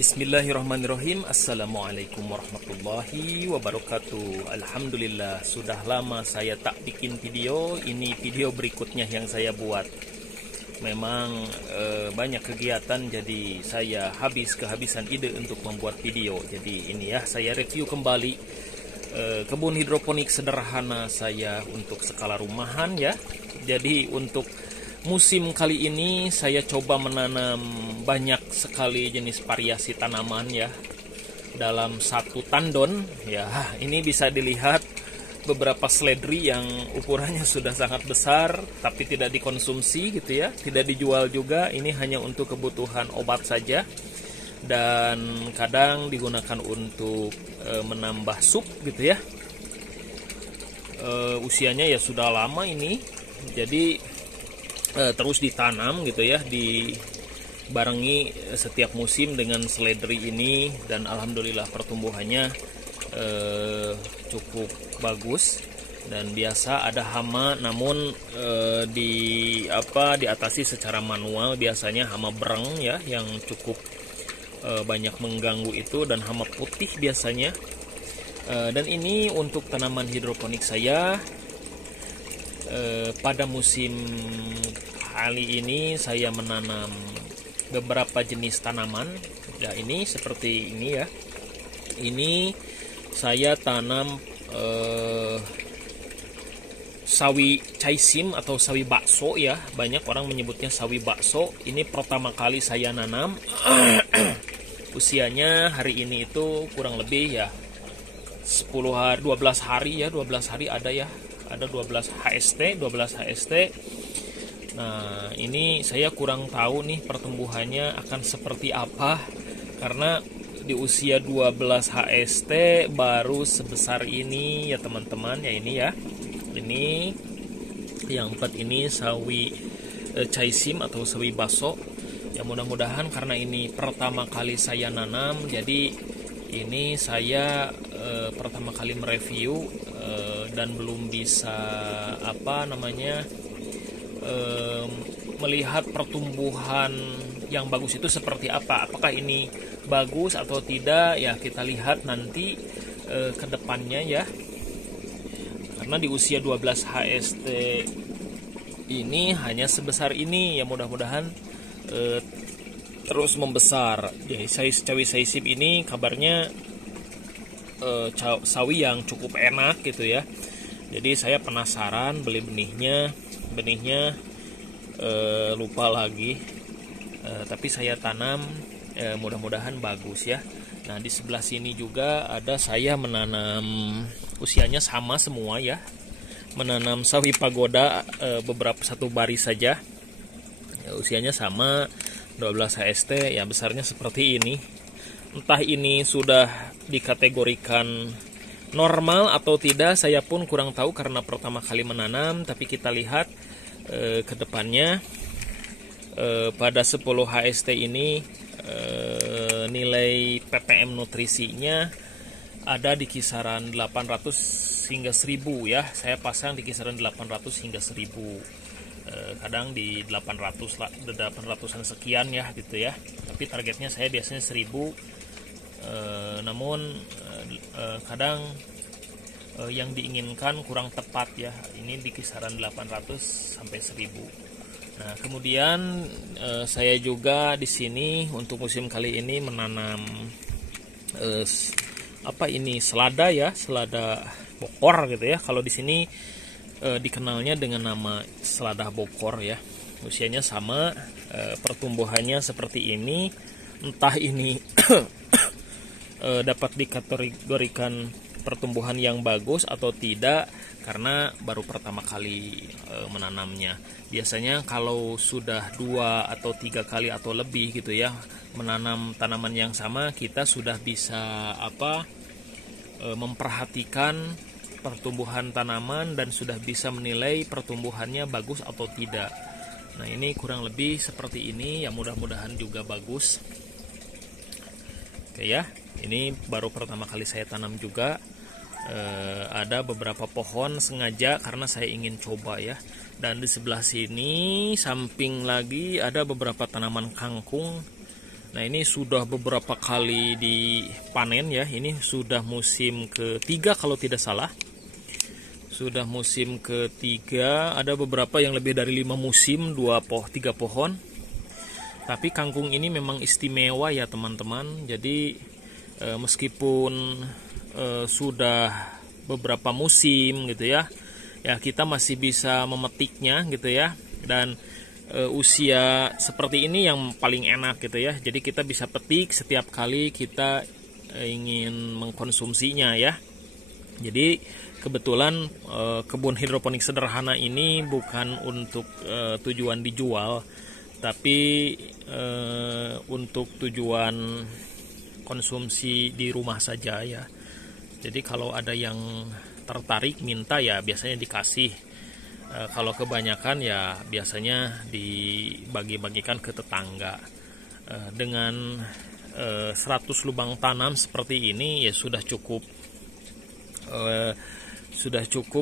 Bismillahirrahmanirrahim. Assalamualaikum warahmatullahi wabarakatuh. Alhamdulillah, sudah lama saya tak bikin video. Ini video berikutnya yang saya buat. Memang banyak kegiatan, jadi saya kehabisan ide untuk membuat video. Jadi ini ya, saya review kembali kebun hidroponik sederhana saya untuk skala rumahan ya. Jadi untuk musim kali ini saya coba menanam banyak sekali jenis variasi tanaman ya dalam satu tandon ya. Ini bisa dilihat beberapa seledri yang ukurannya sudah sangat besar tapi tidak dikonsumsi gitu ya, tidak dijual juga. Ini hanya untuk kebutuhan obat saja dan kadang digunakan untuk menambah sup gitu ya. Usianya ya sudah lama ini, jadi terus ditanam gitu ya, dibarengi setiap musim dengan seledri ini, dan alhamdulillah pertumbuhannya cukup bagus. Dan biasa ada hama, namun diatasi secara manual, biasanya hama bereng ya yang cukup banyak mengganggu itu, dan hama putih biasanya. Dan ini untuk tanaman hidroponik saya. Pada musim kali ini saya menanam beberapa jenis tanaman ya. Ini seperti ini ya, ini saya tanam sawi caisim atau sawi bakso ya, banyak orang menyebutnya sawi bakso. Ini pertama kali saya nanam. Usianya hari ini itu kurang lebih ya 12 hari ya, 12 hari ada ya, ada 12 HST. Nah, ini saya kurang tahu nih pertumbuhannya akan seperti apa, karena di usia 12 HST baru sebesar ini ya teman-teman ya. Ini ya, ini yang 4 ini sawi caisim atau sawi baso ya. Mudah-mudahan karena ini pertama kali saya nanam, jadi ini saya pertama kali mereview dan belum bisa melihat pertumbuhan yang bagus itu seperti apa. Apakah ini bagus atau tidak ya, kita lihat nanti ke depannya ya. Karena di usia 12 HST ini hanya sebesar ini ya, mudah-mudahan terus membesar. Jadi sawi saisip ini kabarnya sawi yang cukup enak gitu ya. Jadi saya penasaran beli benihnya lupa lagi, tapi saya tanam, mudah-mudahan bagus ya. Nah, di sebelah sini juga ada saya menanam, usianya sama semua ya, menanam sawi pagoda beberapa satu baris saja ya, usianya sama 12 HST ya, besarnya seperti ini. Entah ini sudah dikategorikan normal atau tidak, saya pun kurang tahu karena pertama kali menanam. Tapi kita lihat ke depannya. Pada 10 HST ini nilai ppm nutrisinya ada di kisaran 800 hingga 1000 ya. Saya pasang di kisaran 800 hingga 1000. Kadang di 800-an sekian ya gitu ya. Tapi targetnya saya biasanya 1000. Namun kadang yang diinginkan kurang tepat ya. Ini di kisaran 800 sampai 1000. Nah, kemudian saya juga di sini untuk musim kali ini menanam selada ya, selada bokor gitu ya. Kalau di sini dikenalnya dengan nama selada bokor ya. Usianya sama, pertumbuhannya seperti ini. Entah ini dapat dikategorikan pertumbuhan yang bagus atau tidak, karena baru pertama kali menanamnya. Biasanya kalau sudah 2 atau 3 kali atau lebih gitu ya menanam tanaman yang sama, kita sudah bisa memperhatikan pertumbuhan tanaman dan sudah bisa menilai pertumbuhannya bagus atau tidak. Nah, ini kurang lebih seperti ini ya, mudah-mudahan juga bagus. Oke ya, ini baru pertama kali saya tanam juga. Ada beberapa pohon sengaja karena saya ingin coba ya. Dan di sebelah sini samping lagi ada beberapa tanaman kangkung Nah, ini sudah beberapa kali dipanen ya. Ini sudah musim ketiga kalau tidak salah. Sudah musim ketiga, ada beberapa yang lebih dari 5 musim, 3 pohon. Tapi kangkung ini memang istimewa ya teman-teman. Jadi meskipun sudah beberapa musim gitu ya, kita masih bisa memetiknya gitu ya. Dan usia seperti ini yang paling enak gitu ya. Jadi kita bisa petik setiap kali kita ingin mengkonsumsinya ya. Jadi kebetulan kebun hidroponik sederhana ini bukan untuk tujuan dijual, tapi untuk tujuan konsumsi di rumah saja ya. Jadi kalau ada yang tertarik minta ya biasanya dikasih. Kalau kebanyakan ya biasanya dibagi-bagikan ke tetangga. Dengan 100 lubang tanam seperti ini ya sudah cukup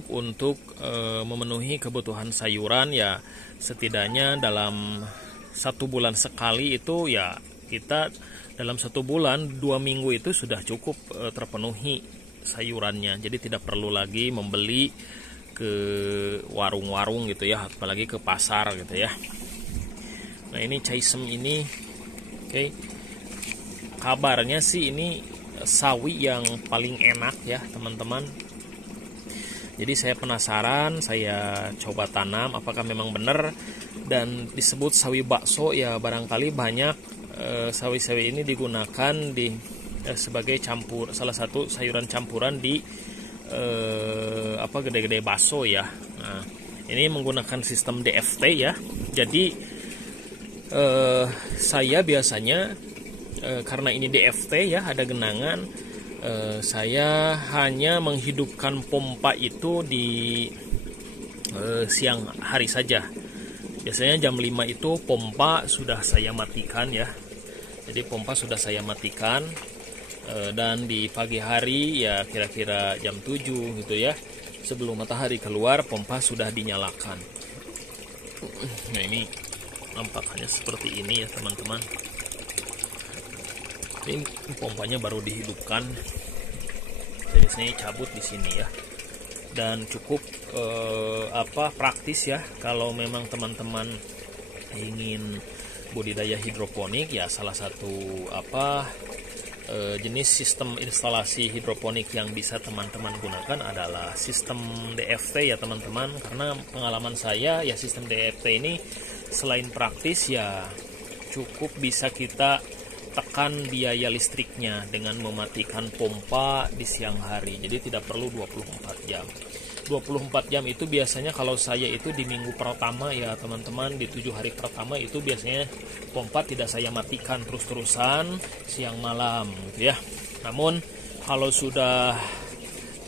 untuk memenuhi kebutuhan sayuran ya. Setidaknya dalam 1 bulan sekali itu ya kita dalam 1 bulan 2 minggu itu sudah cukup terpenuhi sayurannya. Jadi tidak perlu lagi membeli ke warung-warung gitu ya, apalagi ke pasar gitu ya. Nah, ini caisem ini kabarnya sih ini sawi yang paling enak ya teman-teman. Jadi saya penasaran, saya coba tanam apakah memang benar. Dan disebut sawi bakso ya, barangkali banyak sawi-sawi ini digunakan sebagai salah satu sayuran campuran di gede-gede bakso ya. Nah, ini menggunakan sistem DFT ya. Jadi saya biasanya karena ini DFT ya, ada genangan, saya hanya menghidupkan pompa itu di siang hari saja. Biasanya jam 5 itu pompa sudah saya matikan ya. Jadi pompa sudah saya matikan. Dan di pagi hari ya kira-kira jam 7 gitu ya, sebelum matahari keluar pompa sudah dinyalakan. Nah, ini nampaknya seperti ini ya teman-teman. Ini pompanya baru dihidupkan. Saya biasanya cabut di sini ya. Dan cukup praktis ya kalau memang teman-teman ingin budidaya hidroponik ya. Salah satu jenis sistem instalasi hidroponik yang bisa teman-teman gunakan adalah sistem DFT ya teman-teman. Karena pengalaman saya ya, sistem DFT ini selain praktis ya cukup bisa kita tekan biaya listriknya dengan mematikan pompa di siang hari. Jadi tidak perlu 24 jam. 24 jam itu biasanya kalau saya itu di minggu pertama ya teman-teman, di 7 hari pertama itu biasanya pompa tidak saya matikan terus-terusan siang malam gitu ya. Namun kalau sudah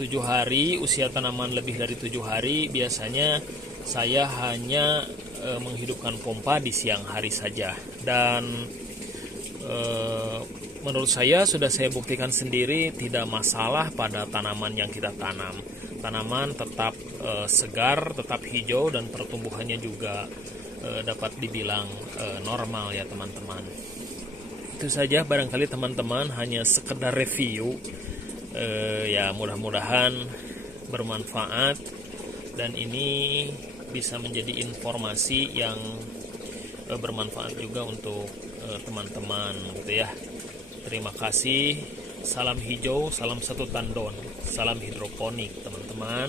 7 hari, usia tanaman lebih dari 7 hari, biasanya saya hanya menghidupkan pompa di siang hari saja. Dan menurut saya sudah saya buktikan sendiri tidak masalah pada tanaman yang kita tanam. Tanaman tetap segar, tetap hijau, dan pertumbuhannya juga dapat dibilang normal ya teman-teman. Itu saja, barangkali teman-teman hanya sekedar review ya, mudah-mudahan bermanfaat dan ini bisa menjadi informasi yang bermanfaat juga untuk teman-teman gitu ya. Terima kasih. Salam hijau, salam satu tandon, salam hidroponik teman-teman.